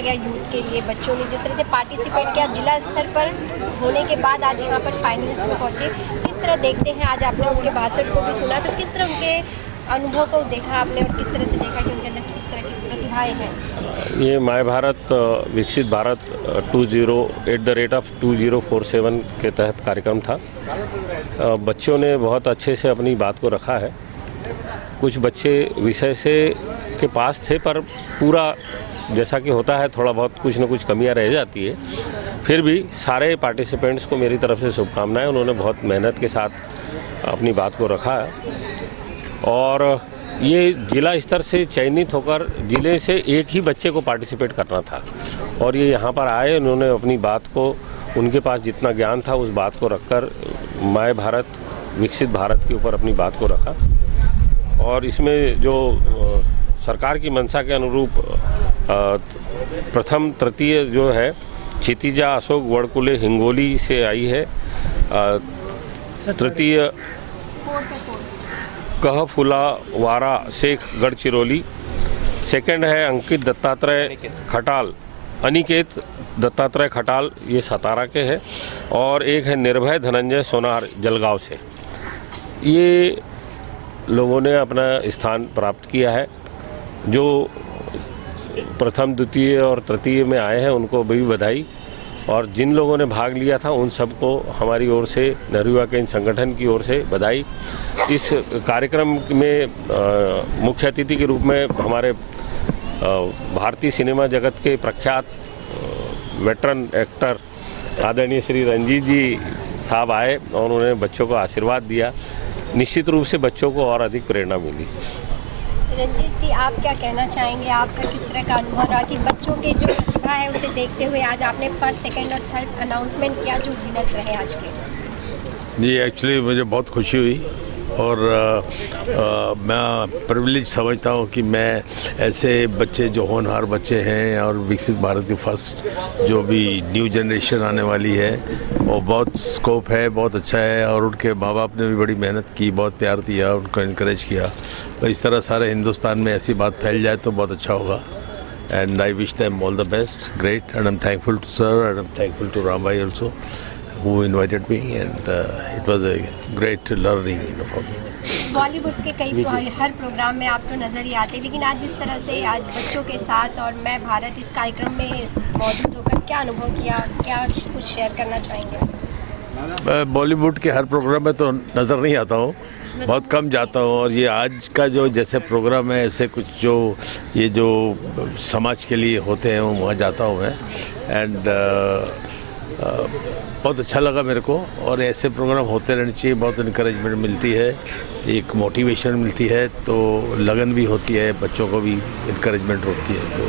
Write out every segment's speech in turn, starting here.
गया यूथ के लिए, बच्चों ने जिस तरह से पार्टिसिपेट किया जिला स्तर पर होने के बाद आज यहाँ पर फाइनलिस्ट में पहुँचे, किस तरह देखते हैं? आज आपने उनके भाषण को भी सुना, तो किस तरह उनके अनुभव को देखा आपने और किस तरह से देखा कि उनके अंदर किस तरह की प्रतिभाएं हैं? ये माय भारत विकसित भारत 2047 के तहत कार्यक्रम था। बच्चों ने बहुत अच्छे से अपनी बात को रखा है। कुछ बच्चे विषय से के पास थे, पर पूरा जैसा कि होता है थोड़ा बहुत कुछ न कुछ कमियां रह जाती है। फिर भी सारे पार्टिसिपेंट्स को मेरी तरफ से शुभकामनाएं। उन्होंने बहुत मेहनत के साथ अपनी बात को रखा है और ये जिला स्तर से चयनित होकर ज़िले से एक ही बच्चे को पार्टिसिपेट करना था और ये यहाँ पर आए। उन्होंने अपनी बात को, उनके पास जितना ज्ञान था उस बात को रखकर माय भारत विकसित भारत के ऊपर अपनी बात को रखा और इसमें जो सरकार की मंशा के अनुरूप प्रथम तृतीय जो है क्षितिजा अशोक वड़कुले हिंगोली से आई है, तृतीय कहफुला वारा शेख गढ़चिरौली, सेकंड है अंकित दत्तात्रेय खटाल, अनिकेत दत्तात्रेय खटाल, ये सतारा के हैं और एक है निर्भय धनंजय सोनार जलगांव से। ये लोगों ने अपना स्थान प्राप्त किया है। जो प्रथम द्वितीय और तृतीय में आए हैं उनको भी बधाई और जिन लोगों ने भाग लिया था उन सबको हमारी ओर से, नेहरू युवा केंद्र संगठन की ओर से बधाई। इस कार्यक्रम में मुख्य अतिथि के रूप में हमारे भारतीय सिनेमा जगत के प्रख्यात वेटरन एक्टर आदरणीय श्री रंजीत जी साहब आए और उन्होंने बच्चों को आशीर्वाद दिया। निश्चित रूप से बच्चों को और अधिक प्रेरणा मिली। रंजीत जी, आप क्या कहना चाहेंगे? आपका किस तरह का अनुभव रहा कि बच्चों के जो प्रतिभा है उसे देखते हुए आज आपने फर्स्ट, सेकंड और थर्ड अनाउंसमेंट किया जो विनर्स रहे आज के? जी, एक्चुअली मुझे बहुत खुशी हुई और मैं प्रिविलेज समझता हूँ कि मैं ऐसे बच्चे जो होनहार बच्चे हैं और विकसित भारत की फर्स्ट जो भी न्यू जनरेशन आने वाली है वो बहुत स्कोप है, बहुत अच्छा है और उनके माँ बाप ने भी बड़ी मेहनत की, बहुत प्यार दिया, उनको इनकरेज किया। तो इस तरह सारे हिंदुस्तान में ऐसी बात फैल जाए तो बहुत अच्छा होगा। And I wish them all the best, great, and I am thankful to sir and I am thankful to Ram भाई also who invited me and it was a great learning for me. Bollywood के कई हर programme में आप तो नज़र ही आते, लेकिन आज जिस तरह से आज बच्चों के साथ और मैं भारत इस कार्यक्रम में मौजूद होकर क्या अनुभव किया, क्या कुछ शेयर करना चाहेंगे? बॉलीवुड के हर प्रोग्राम में तो नज़र नहीं आता हूँ, बहुत कम जाता हूँ और ये आज का जो जैसे प्रोग्राम है ऐसे कुछ जो ये जो समाज के लिए होते हैं वहाँ जाता हूँ मैं एंड बहुत अच्छा लगा मेरे को और ऐसे प्रोग्राम होते रहने चाहिए। बहुत इनकरेजमेंट मिलती है, एक मोटिवेशन मिलती है, तो लगन भी होती है, बच्चों को भी इनकरेजमेंट होती है। तो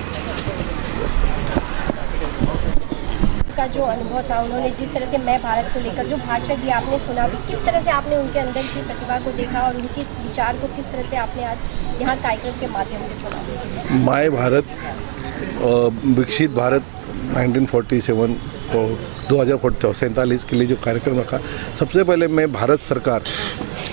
का जो अनुभव था, उन्होंने जिस तरह से मैं भारत को लेकर जो भाषण दिया आपने सुना भी, किस तरह से आपने उनके अंदर की प्रतिभा को देखा और उनके विचार को किस तरह से आपने आज यहाँ कार्यक्रम के माध्यम से सुना? माय भारत विकसित भारत 1947 को 2047 के लिए जो कार्यक्रम रखा, सबसे पहले मैं भारत सरकार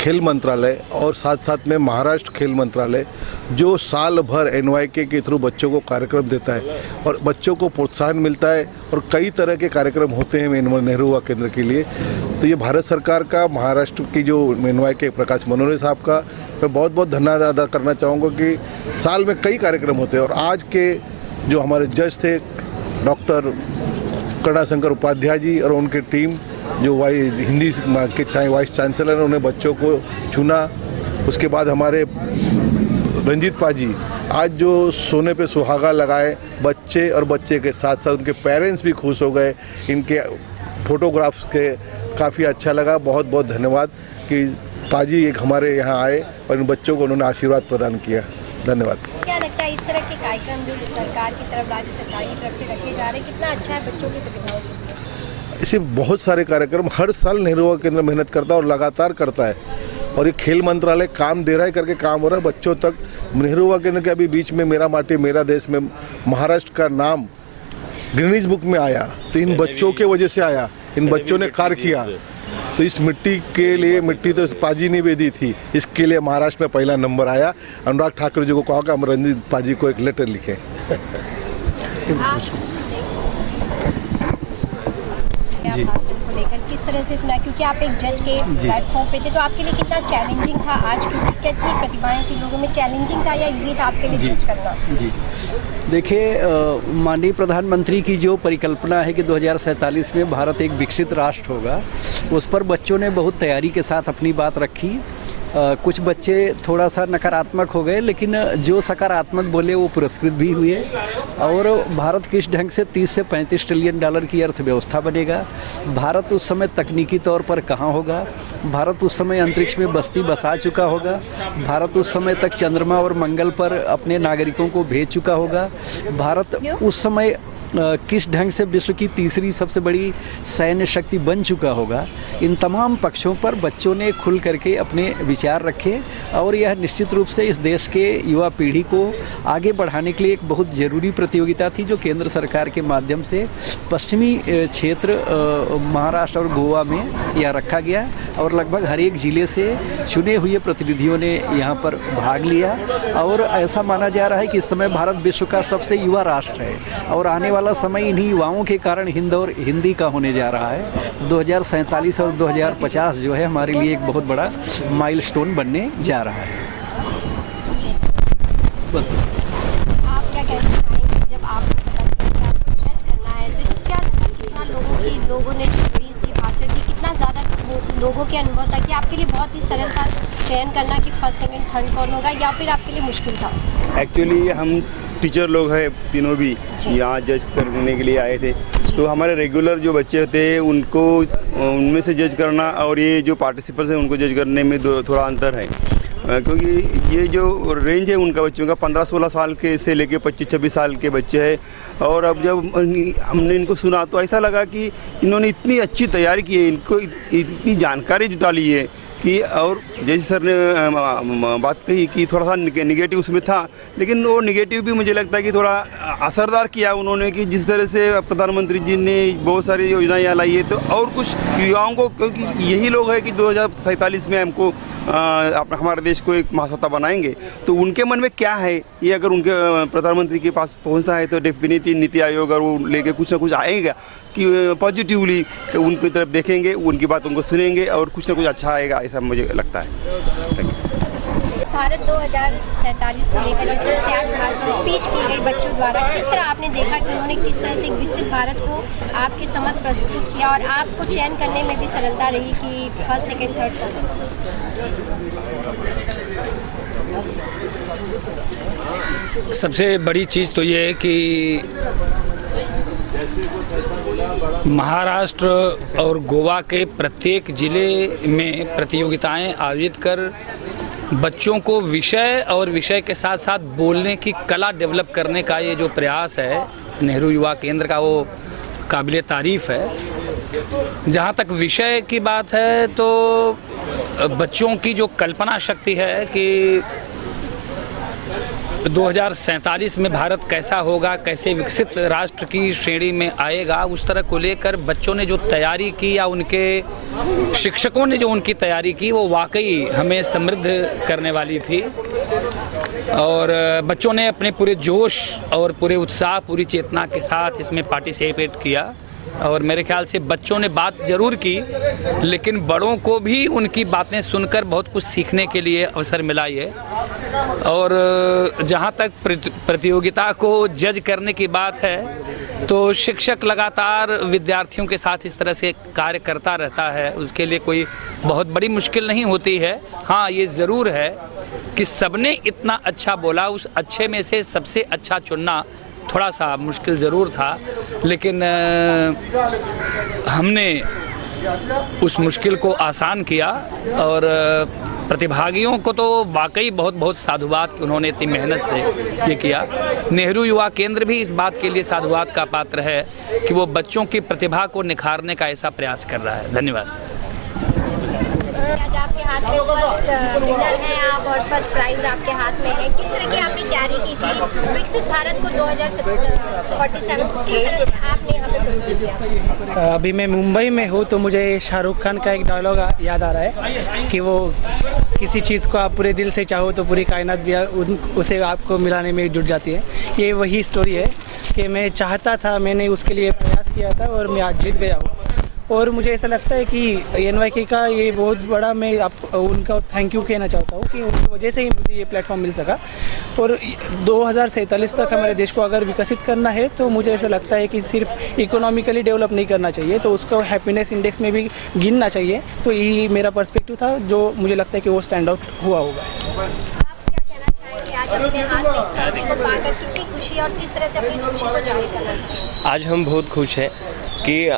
खेल मंत्रालय और साथ साथ में महाराष्ट्र खेल मंत्रालय जो साल भर NYK के थ्रू बच्चों को कार्यक्रम देता है और बच्चों को प्रोत्साहन मिलता है और कई तरह के कार्यक्रम होते हैं नेहरू युवा केंद्र के लिए। तो ये भारत सरकार का, महाराष्ट्र की जो NYK प्रकाश मनोरे साहब का मैं बहुत बहुत धन्यवाद अदा करना चाहूँगा कि साल में कई कार्यक्रम होते हैं और आज के जो हमारे जज थे डॉक्टर करुणाशंकर उपाध्याय जी और उनकी टीम जो हिंदी के वाइस चांसलर ने उन्हें बच्चों को चुना। उसके बाद हमारे रंजीत पाजी आज जो सोने पे सुहागा लगाए, बच्चे और बच्चे के साथ साथ उनके पेरेंट्स भी खुश हो गए, इनके फोटोग्राफ्स के काफ़ी अच्छा लगा। बहुत बहुत धन्यवाद कि पाजी एक हमारे यहाँ आए और इन बच्चों को उन्होंने आशीर्वाद प्रदान किया। धन्यवाद। क्या लगता है इस तरह के कार्यक्रम जो सरकार की तरफ, राज्य सरकार की तरफ से रखे जा रहे हैं, कितना अच्छा है बच्चों की प्रतिभाओं के लिए? ऐसे बहुत सारे कार्यक्रम हर साल नेहरू युवा केंद्र मेहनत करता है और लगातार करता है और ये खेल मंत्रालय काम दे रहा है, करके काम हो रहा है बच्चों तक। नेहरू युवा केंद्र के अभी बीच में मेरा माटी मेरा देश में महाराष्ट्र का नाम गिनीज बुक में आया, तो इन बच्चों के वजह से आया, इन बच्चों ने कार्य किया। तो इस मिट्टी के लिए, मिट्टी तो पाजी ने भी दी थी, इसके लिए महाराष्ट्र में पहला नंबर आया। अनुराग ठाकुर जी को कहा कि हम रंजीत पाजी को एक लेटर लिखें। आप भाषण को लेकर किस तरह से सुना, क्योंकि आप एक जज के प्लेटफॉर्म पे थे, तो आपके लिए कितना चैलेंजिंग था आज, क्योंकि कितनी प्रतिभाएं थी लोगों में, चैलेंजिंग था या इजी था आपके लिए जज करना? जी देखिए, माननीय प्रधानमंत्री की जो परिकल्पना है कि 2047 में भारत एक विकसित राष्ट्र होगा, उस पर बच्चों ने बहुत तैयारी के साथ अपनी बात रखी। कुछ बच्चे थोड़ा सा नकारात्मक हो गए, लेकिन जो सकारात्मक बोले वो पुरस्कृत भी हुए। और भारत किस ढंग से 30 से 35 ट्रिलियन डॉलर की अर्थव्यवस्था बनेगा, भारत उस समय तकनीकी तौर पर कहाँ होगा, भारत उस समय अंतरिक्ष में बस्ती बसा चुका होगा, भारत उस समय तक चंद्रमा और मंगल पर अपने नागरिकों को भेज चुका होगा, भारत उस समय किस ढंग से विश्व की तीसरी सबसे बड़ी सैन्य शक्ति बन चुका होगा। इन तमाम पक्षों पर बच्चों ने खुल करके अपने विचार रखे, और यह निश्चित रूप से इस देश के युवा पीढ़ी को आगे बढ़ाने के लिए एक बहुत ज़रूरी प्रतियोगिता थी, जो केंद्र सरकार के माध्यम से पश्चिमी क्षेत्र महाराष्ट्र और गोवा में यह रखा गया, और लगभग हर एक ज़िले से चुने हुए प्रतिनिधियों ने यहाँ पर भाग लिया। और ऐसा माना जा रहा है कि इस समय भारत विश्व का सबसे युवा राष्ट्र है, और आने वाला समय इन्हीं युवाओं के कारण हिंदी का होने जा रहा है। 2047 और 2050 जो है हमारे लिए एक बहुत बड़ा माइलस्टोन बनने जा रहा है। बस आप क्या कहना चाहेंगे जब आपको पता चला कि आपको जज करना है, ऐसे क्या लगा, कितना लोगों ने जो स्पीच दी, भाषण दी, कितना ज़्यादा लोगों के अनुभव था कि आपके लिए बहुत ही सरल था चयन करना कि फर्स्ट सेकंड थर्ड कौन होगा, या फिर आपके लिए मुश्किल था? एक्चुअली हम टीचर लोग हैं तीनों भी यहाँ जज करने के लिए आए थे, तो हमारे रेगुलर जो बच्चे थे उनको उनमें से जज करना और ये जो पार्टिसिपेंट्स हैं उनको जज करने में थोड़ा अंतर है, क्योंकि ये जो रेंज है उनका बच्चों का 15-16 साल के से लेके 25-26 साल के बच्चे हैं। और अब जब हमने इनको सुना तो ऐसा लगा कि इन्होंने इतनी अच्छी तैयारी की है, इनको इतनी जानकारी जुटा ली है कि, और जैसे सर ने बात कही कि थोड़ा सा निगेटिव उसमें था, लेकिन वो निगेटिव भी मुझे लगता है कि थोड़ा असरदार किया उन्होंने, कि जिस तरह से प्रधानमंत्री जी ने बहुत सारी योजनाएं यहाँ लाई है, तो और कुछ युवाओं को, क्योंकि यही लोग हैं कि 2047 में हमको हमारे देश को एक महासत्ता बनाएंगे, तो उनके मन में क्या है ये अगर उनके प्रधानमंत्री के पास पहुंचता है तो डेफिनेटली नीति आयोग और वो लेके कुछ ना कुछ आएगा कि पॉजिटिवली उनकी तरफ देखेंगे, उनकी बात उनको सुनेंगे और कुछ ना कुछ अच्छा आएगा, ऐसा मुझे लगता है। भारत 2047 को लेकर जिस तरह से आज भाषण स्पीच की गई बच्चों द्वारा, किस तरह आपने देखा कि उन्होंने किस तरह से एक विकसित भारत को आपके समक्ष प्रस्तुत किया, और आपको चयन करने में भी सरलता रही कि फर्स्ट सेकंड थर्ड कौन? सबसे बड़ी चीज़ तो ये है कि महाराष्ट्र और गोवा के प्रत्येक ज़िले में प्रतियोगिताएं आयोजित कर बच्चों को विषय और विषय के साथ साथ बोलने की कला डेवलप करने का ये जो प्रयास है नेहरू युवा केंद्र का, वो काबिले तारीफ़ है। जहाँ तक विषय की बात है तो बच्चों की जो कल्पना शक्ति है कि 2047 में भारत कैसा होगा, कैसे विकसित राष्ट्र की श्रेणी में आएगा, उस तरह को लेकर बच्चों ने जो तैयारी की या उनके शिक्षकों ने जो उनकी तैयारी की, वो वाकई हमें समृद्ध करने वाली थी। और बच्चों ने अपने पूरे जोश और पूरे उत्साह, पूरी चेतना के साथ इसमें पार्टिसिपेट किया, और मेरे ख्याल से बच्चों ने बात ज़रूर की, लेकिन बड़ों को भी उनकी बातें सुनकर बहुत कुछ सीखने के लिए अवसर मिला ये। और जहाँ तक प्रतियोगिता को जज करने की बात है तो शिक्षक लगातार विद्यार्थियों के साथ इस तरह से कार्य करता रहता है, उसके लिए कोई बहुत बड़ी मुश्किल नहीं होती है। हाँ, ये ज़रूर है कि सबने इतना अच्छा बोला, उस अच्छे में से सबसे अच्छा चुनना थोड़ा सा मुश्किल ज़रूर था, लेकिन हमने उस मुश्किल को आसान किया। और प्रतिभागियों को तो वाकई बहुत बहुत साधुवाद कि उन्होंने इतनी मेहनत से ये किया। नेहरू युवा केंद्र भी इस बात के लिए साधुवाद का पात्र है कि वो बच्चों की प्रतिभा को निखारने का ऐसा प्रयास कर रहा है। धन्यवाद। आज आपके हाथ में फर्स्ट विनर है आप, और फर्स्ट प्राइज़ आपके हाथ में है। किस तरह की आपने तैयारी की थी विकसित भारत को 2047 को, किस तरह से आपने यहाँ पे प्रस्तुत किया? अभी मैं मुंबई में हूँ तो मुझे शाहरुख खान का एक डायलॉग याद आ रहा है कि वो किसी चीज़ को आप पूरे दिल से चाहो तो पूरी कायनात भी उसे आपको मिलाने में जुट जाती है। ये वही स्टोरी है कि मैं चाहता था, मैंने उसके लिए प्रयास किया था और मैं आज जीत गया हूँ। और मुझे ऐसा लगता है कि NYK का ये बहुत बड़ा, मैं उनका थैंक यू कहना चाहता हूँ कि उनकी वजह से ही मुझे ये प्लेटफॉर्म मिल सका। और 2047 तक हमारे देश को अगर विकसित करना है तो मुझे ऐसा लगता है कि सिर्फ इकोनॉमिकली डेवलप नहीं करना चाहिए, तो उसको हैप्पीनेस इंडेक्स में भी गिनना चाहिए। तो यही मेरा पर्सपेक्टिव था, जो मुझे लगता है कि वो स्टैंड आउट हुआ होगा। आज अपने हाथ में इस ट्रॉफी को पाकर कितनी खुशी और किस तरह से अपनी इस खुशी को जाहिर करना चाहिए? आज हम बहुत खुश हैं कि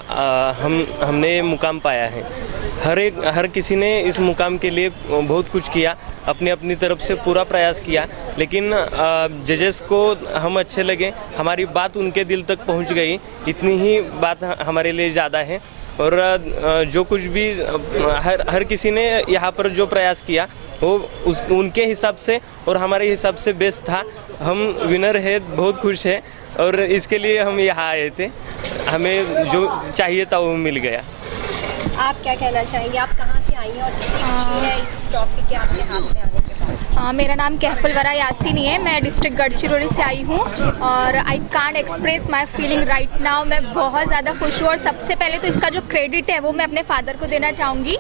हमने ये मुकाम पाया है। हर किसी ने इस मुकाम के लिए बहुत कुछ किया, अपनी अपनी तरफ से पूरा प्रयास किया, लेकिन जजेस को हम अच्छे लगे, हमारी बात उनके दिल तक पहुंच गई, इतनी ही बात हमारे लिए ज़्यादा है। और जो कुछ भी हर किसी ने यहाँ पर जो प्रयास किया वो उनके हिसाब से और हमारे हिसाब से बेस्ट था। हम विनर है, बहुत खुश है और इसके लिए हम यहाँ आए थे, हमें जो चाहिए था वो मिल गया। आप क्या कहना चाहेंगे? आप कहाँ से आई हैं और कितनी खुशी है इस ट्रॉफी के आपके हाथ में आने के बाद? मेरा नाम कहफुल वरा यासीनी है, मैं डिस्ट्रिक्ट गढ़चिरौली से आई हूँ और I can't express my feeling right now. मैं बहुत ज़्यादा खुश हूँ और सबसे पहले तो इसका जो क्रेडिट है वो मैं अपने फादर को देना चाहूँगी,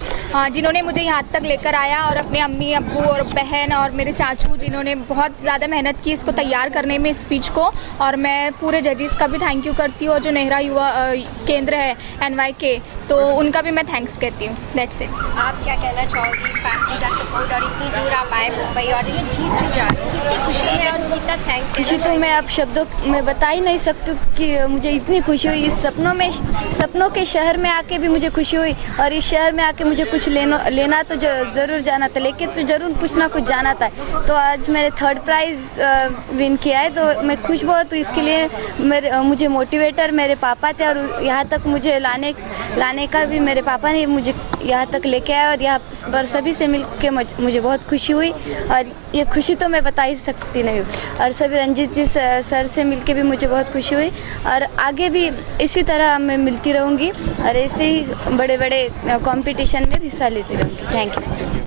जिन्होंने मुझे यहाँ तक लेकर आया, और अपने अम्मी अब्बू और बहन और मेरे चाचू, जिन्होंने बहुत ज़्यादा मेहनत की इसको तैयार करने में, स्पीच को। और मैं पूरे जजेस का भी थैंक यू करती हूँ और जो नेहरा युवा केंद्र है NYK, तो उनका भी मैं थैंक्स कहती हूँ। That's it. आप क्या कहना चाहोगी? फैमिली का सपोर्ट और इतनी दूर आप आए मुंबई और ये जीत भी जा रही है, कितनी खुशी है और कितना थैंक्स? खुशी तो मैं अब शब्दों में बता ही नहीं सकती कि मुझे इतनी खुशी हुई। इस सपनों के शहर में आके भी मुझे खुशी हुई, और इस शहर में आके मुझे कुछ लेना तो ज़रूर जाना था, लेके तो ज़रूर कुछ ना कुछ जाना था। तो आज मैंने 3rd प्राइज़ विन किया है, तो मैं खुश बहुत हूँ। इसके लिए मुझे मोटिवेटर मेरे पापा थे, और यहाँ तक मुझे लाने का भी मेरे पापा ने मुझे यहाँ तक लेके आया, और यहाँ पर सभी से मिल के मुझे बहुत खुशी हुई। और ये खुशी तो मैं बता ही सकती नहीं हूँ। और सभी रंजीत जी सर से मिल के भी मुझे बहुत खुशी हुई, और आगे भी इसी तरह मैं मिलती रहूँगी और ऐसे ही बड़े बड़े कंपटीशन में हिस्सा लेती रहूँगी। Thank you.